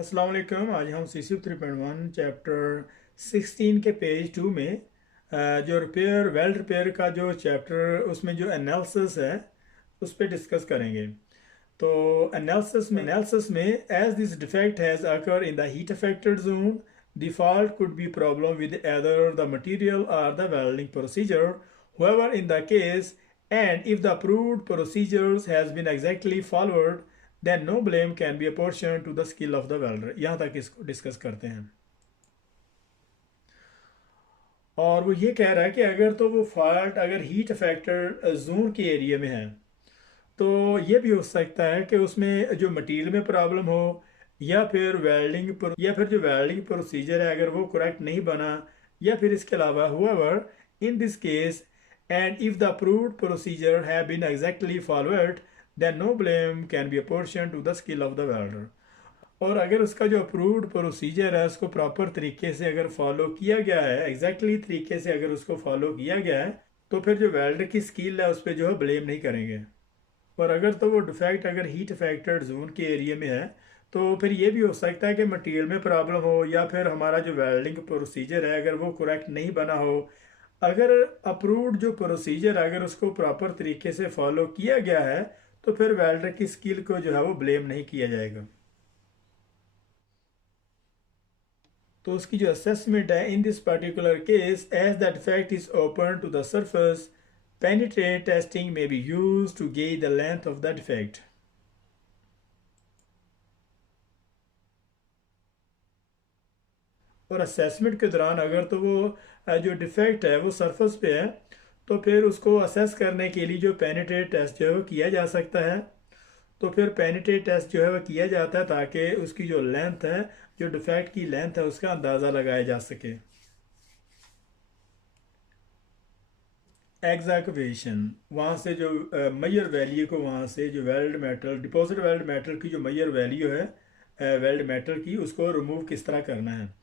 अस्सलाम वालेकुम। आज हम सी सी 3.1 चैप्टर 16 के पेज 2 में जो रिपेयर वेल्ड रिपेयर का जो चैप्टर उसमें जो एनालिसिस है उस पर डिस्कस करेंगे। तो एनालिसिस में as this defect has occur in the heat affected zone the fault could be problem with either the material or the welding procedure however in the case and if the approved procedures has been exactly followed then no blame can be apportioned to the skill of the welder। यहाँ तक इसको discuss करते हैं। और वो ये कह रहा है कि अगर तो वो फॉल्ट अगर हीट अफेक्टेड जोन के एरिया में है तो ये भी हो सकता है कि उसमें जो मटेरियल में प्रॉब्लम हो या फिर जो वेल्डिंग प्रोसीजर है अगर वो करेक्ट नहीं बना या फिर इसके अलावा however in this case and if the approved procedure have been exactly followed then no blame can be apportioned to the skill of the welder। और अगर उसका जो अप्रूव्ड प्रोसीजर है उसको प्रॉपर तरीके से अगर फॉलो किया गया है एग्जैक्टली तरीके से अगर उसको फॉलो किया गया है तो फिर जो वेल्डर की स्किल है उस पर जो है ब्लेम नहीं करेंगे। और अगर तो वो डिफेक्ट अगर हीट अफेक्टेड जोन के एरिया में है तो फिर ये भी हो सकता है कि मटेरियल में प्रॉब्लम हो या फिर हमारा जो वेल्डिंग प्रोसीजर है अगर वो करेक्ट नहीं बना हो। अगर अप्रूव्ड जो प्रोसीजर है अगर उसको प्रॉपर तरीके से फॉलो किया गया है तो फिर वेल्डर की स्किल को जो है वो ब्लेम नहीं किया जाएगा। तो उसकी जो असेसमेंट है in this particular case as the defect is open to the surface penetrate testing में be use to gauge the length of the defect. और असेसमेंट के दौरान अगर तो वो जो डिफेक्ट है वो सरफेस पे है तो फिर उसको असेस करने के लिए जो पेनिट्रेट टेस्ट जो है वो किया जा सकता है। तो फिर पेनिट्रेट टेस्ट जो है वो किया जाता है ताकि उसकी जो लेंथ है जो डिफेक्ट की लेंथ है उसका अंदाज़ा लगाया जा सके। एग्जैक्वेशन वहाँ से जो मैयर वैल्यू को वहाँ से जो weld metal deposit weld metal की जो मैयर वैल्यू है वेल्ड मेटल की उसको रिमूव किस तरह करना है।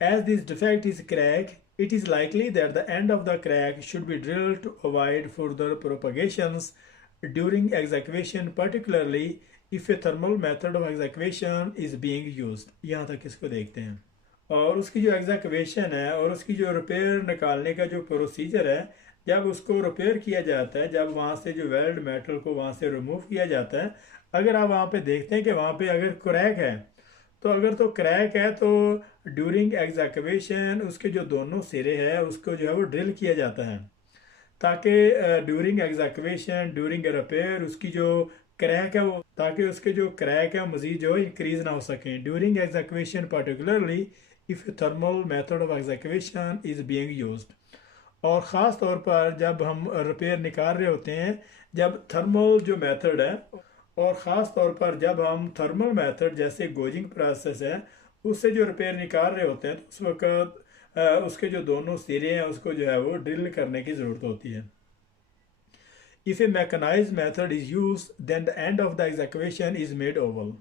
As this defect is crack, it is likely that the end of the crack should be drilled to avoid further propagations during excavation, particularly if a thermal method of excavation is being used। यहाँ तक इसको देखते हैं। और उसकी जो एग्जैक्वेशन है और उसकी जो रिपेयर निकालने का जो प्रोसीजर है जब उसको रिपेयर किया जाता है जब वहाँ से जो वेल्ड मेटल को वहाँ से रिमूव किया जाता है अगर आप वहाँ पे देखते हैं कि वहाँ पे अगर क्रैक है तो अगर तो क्रैक है तो ड्यूरिंग एग्जैक्वेशन उसके जो दोनों सिरे हैं उसको जो है वो ड्रिल किया जाता है ताकि ड्यूरिंग एग्जैक्वेशन ड्यूरिंग रिपेयर उसकी जो क्रैक है वो ताकि उसके जो क्रैक है मजीद जो इंक्रीज ना हो सकें during excavation particularly if thermal method of excavation is being used. और ख़ास तौर पर जब हम रिपेयर निकाल रहे होते हैं जब थर्मल जो मेथड है और ख़ास तौर पर जब हम थर्मल मेथड जैसे गोजिंग प्रोसेस है उससे जो रिपेयर निकाल रहे होते हैं तो उस वक्त उसके जो दोनों सिरे हैं उसको जो है वो ड्रिल करने की ज़रूरत होती है। If a mechanized method is used then the end of the excavation is made oval।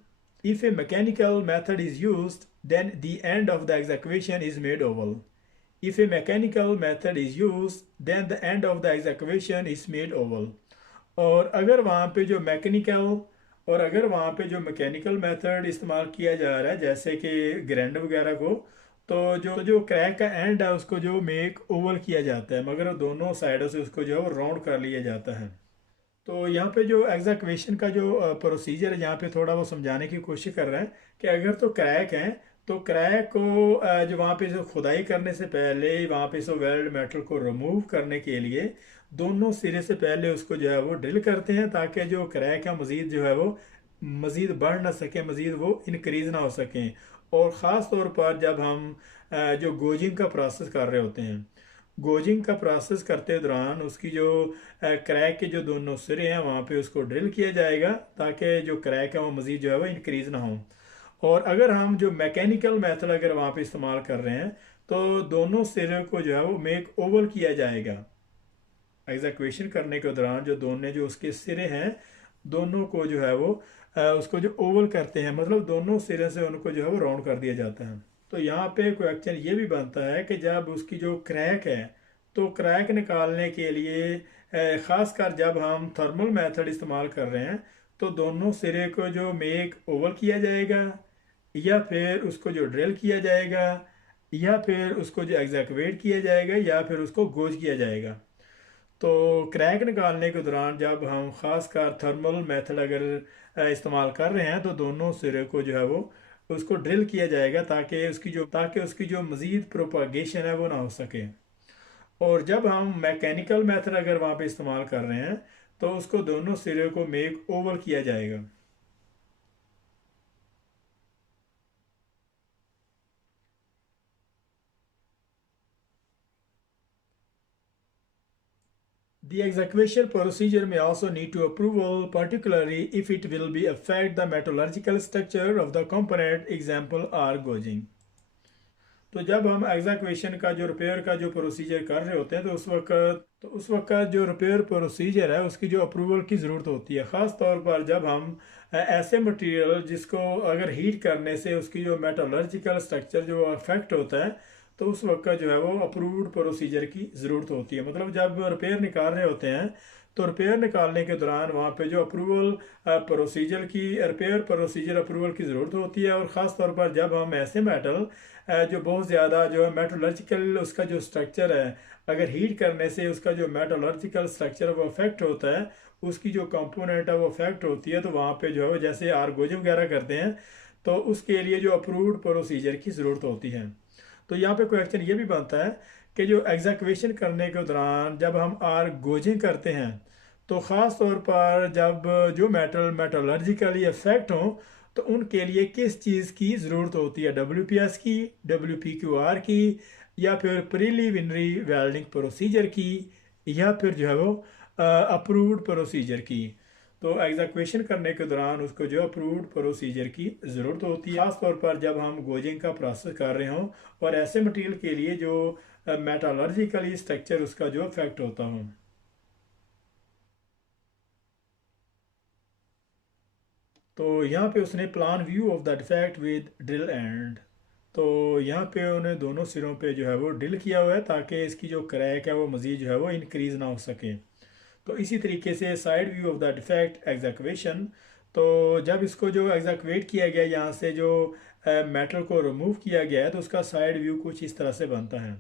If a mechanical method is used then the end of the excavation is made oval। If a mechanical method is used then the end of the excavation is made oval। और अगर वहाँ पे जो mechanical method इस्तेमाल किया जा रहा है जैसे कि ग्राइंड वगैरह को तो जो क्रैक का एंड है उसको जो मेक ओवल किया जाता है मगर दोनों साइडों से उसको जो है राउंड कर लिया जाता है। तो यहाँ पे जो एग्जैक्वेशन का जो प्रोसीजर है यहाँ पे थोड़ा वो समझाने की कोशिश कर रहे हैं कि अगर तो क्रैक है तो क्रैक को जो वहाँ पे जो खुदाई करने से पहले वहाँ पे जो वेल्ड मेटल को रिमूव करने के लिए दोनों सिरे से पहले उसको जो है वो ड्रिल करते हैं ताकि जो क्रैक है मज़ीद जो है वो मज़ीद बढ़ ना सके मज़ीद वो इनक्रीज़ ना हो सकें। और ख़ास तौर पर जब हम जो गोजिंग का प्रोसेस कर रहे होते हैं गोजिंग का प्रोसेस करते दौरान उसकी जो क्रैक के जो दोनों सिरे हैं वहाँ पे उसको ड्रिल किया जाएगा ताकि जो क्रैक है वो मज़ीद जो है वो इंक्रीज़ ना हो। और अगर हम जो मैकेनिकल मेथड अगर वहाँ पे इस्तेमाल कर रहे हैं तो दोनों सिरे को जो है वो मेक ओवल किया जाएगा। एग्जैक्वेशन करने के दौरान जो दोनों जो उसके सिरे हैं दोनों को जो है वो उसको जो ओवल करते हैं मतलब दोनों सिरे से उनको जो है वो राउंड कर दिया जाता है। तो यहाँ पे क्वेश्चन ये भी बनता है कि जब उसकी जो क्रैक है तो क्रैक निकालने के लिए ख़ासकर जब हम थर्मल मेथड इस्तेमाल कर रहे हैं तो दोनों सिरे को जो मेक ओवल किया जाएगा या फिर उसको जो ड्रिल किया जाएगा, या फिर उसको जो एग्जैक्वेट किया जाएगा, या फिर उसको गोज किया जाएगा। तो क्रैक निकालने के दौरान जब हम ख़ासकर थर्मल मेथड अगर इस्तेमाल कर रहे हैं तो दोनों सिरे को जो है वो उसको ड्रिल किया जाएगा ताकि उसकी जो मज़ीद प्रोपागेशन है वो ना हो सके। और जब हम मैकेनिकल मेथड अगर वहाँ पे इस्तेमाल कर रहे हैं तो उसको दोनों सिरे को मेक ओवल किया जाएगा। The execution procedure may also need to approval, particularly if it will be affect the metallurgical structure of the component, example are gauging। तो जब हम एग्जैक्वेशन का जो रिपेयर का जो प्रोसीजर कर रहे होते हैं तो उस वक्त जो रिपेयर प्रोसीजर है उसकी जो अप्रूवल की ज़रूरत होती है, ख़ास तौर पर जब हम ऐसे मटेरियल जिसको अगर हीट करने से उसकी जो मेटलर्जिकल स्ट्रक्चर जो अफेक्ट होता है तो उस वक्त जो है वो अप्रूव्ड प्रोसीजर की ज़रूरत होती है। मतलब जब रिपेयर निकाल रहे होते हैं तो रिपेयर निकालने के दौरान वहाँ पे जो अप्रूवल प्रोसीजर की रिपेयर प्रोसीजर अप्रूवल की ज़रूरत होती है। और ख़ास तौर पर जब हम ऐसे मेटल जो बहुत ज़्यादा जो है मेटलर्जिकल उसका जो स्ट्रक्चर है अगर हीट करने से उसका जो मेटलर्जिकल स्ट्रक्चर वो अफेक्ट होता है, उसकी जो कंपोनेंट है वो अफेक्ट होती है, तो वहाँ पे जो है जैसे आरगोजिंग वगैरह करते हैं तो उसके लिए जो अप्रूव्ड प्रोसीजर की ज़रूरत होती है। तो यहाँ पे क्वेश्चन ये भी बनता है कि जो एग्जैक्वेशन करने के दौरान जब हम आरगोजिंग करते हैं तो ख़ास तौर पर जब जो मेटलर्जिकली अफेक्ट हों तो उनके लिए किस चीज़ की ज़रूरत होती है, WPS की, WPQR की, या फिर प्रीलिमिनरी वेल्डिंग प्रोसीजर की, या फिर जो है वो अप्रूव्ड प्रोसीजर की। तो एग्जैक्वेशन करने के दौरान उसको जो अप्रूव्ड प्रोसीजर की ज़रूरत होती है, खासतौर पर जब हम गोजिंग का प्रोसेस कर रहे हों और ऐसे मटेरियल के लिए जो मेटालर्जिकली स्ट्रक्चर उसका जो अफेक्ट होता हो। तो यहाँ पे उसने plan view of the defect with drill and. तो यहाँ पे उन्हें दोनों सिरों पे जो है वो ड्रिल किया हुआ है ताकि इसकी जो क्रैक है वो मज़ीद जो है वो इंक्रीज़ ना हो सके। तो इसी तरीके से side view of the defect excavation. तो जब इसको जो एग्जैक्वेट किया गया यहाँ से जो मेटल को रिमूव किया गया है तो उसका साइड व्यू कुछ इस तरह से बनता है।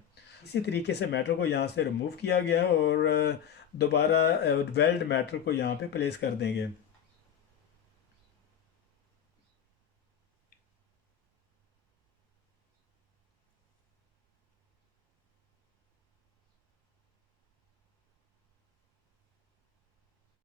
इसी तरीके से मेटल को यहाँ से रिमूव किया गया और दोबारा वेल्ड मेटल को यहाँ पे प्लेस कर देंगे।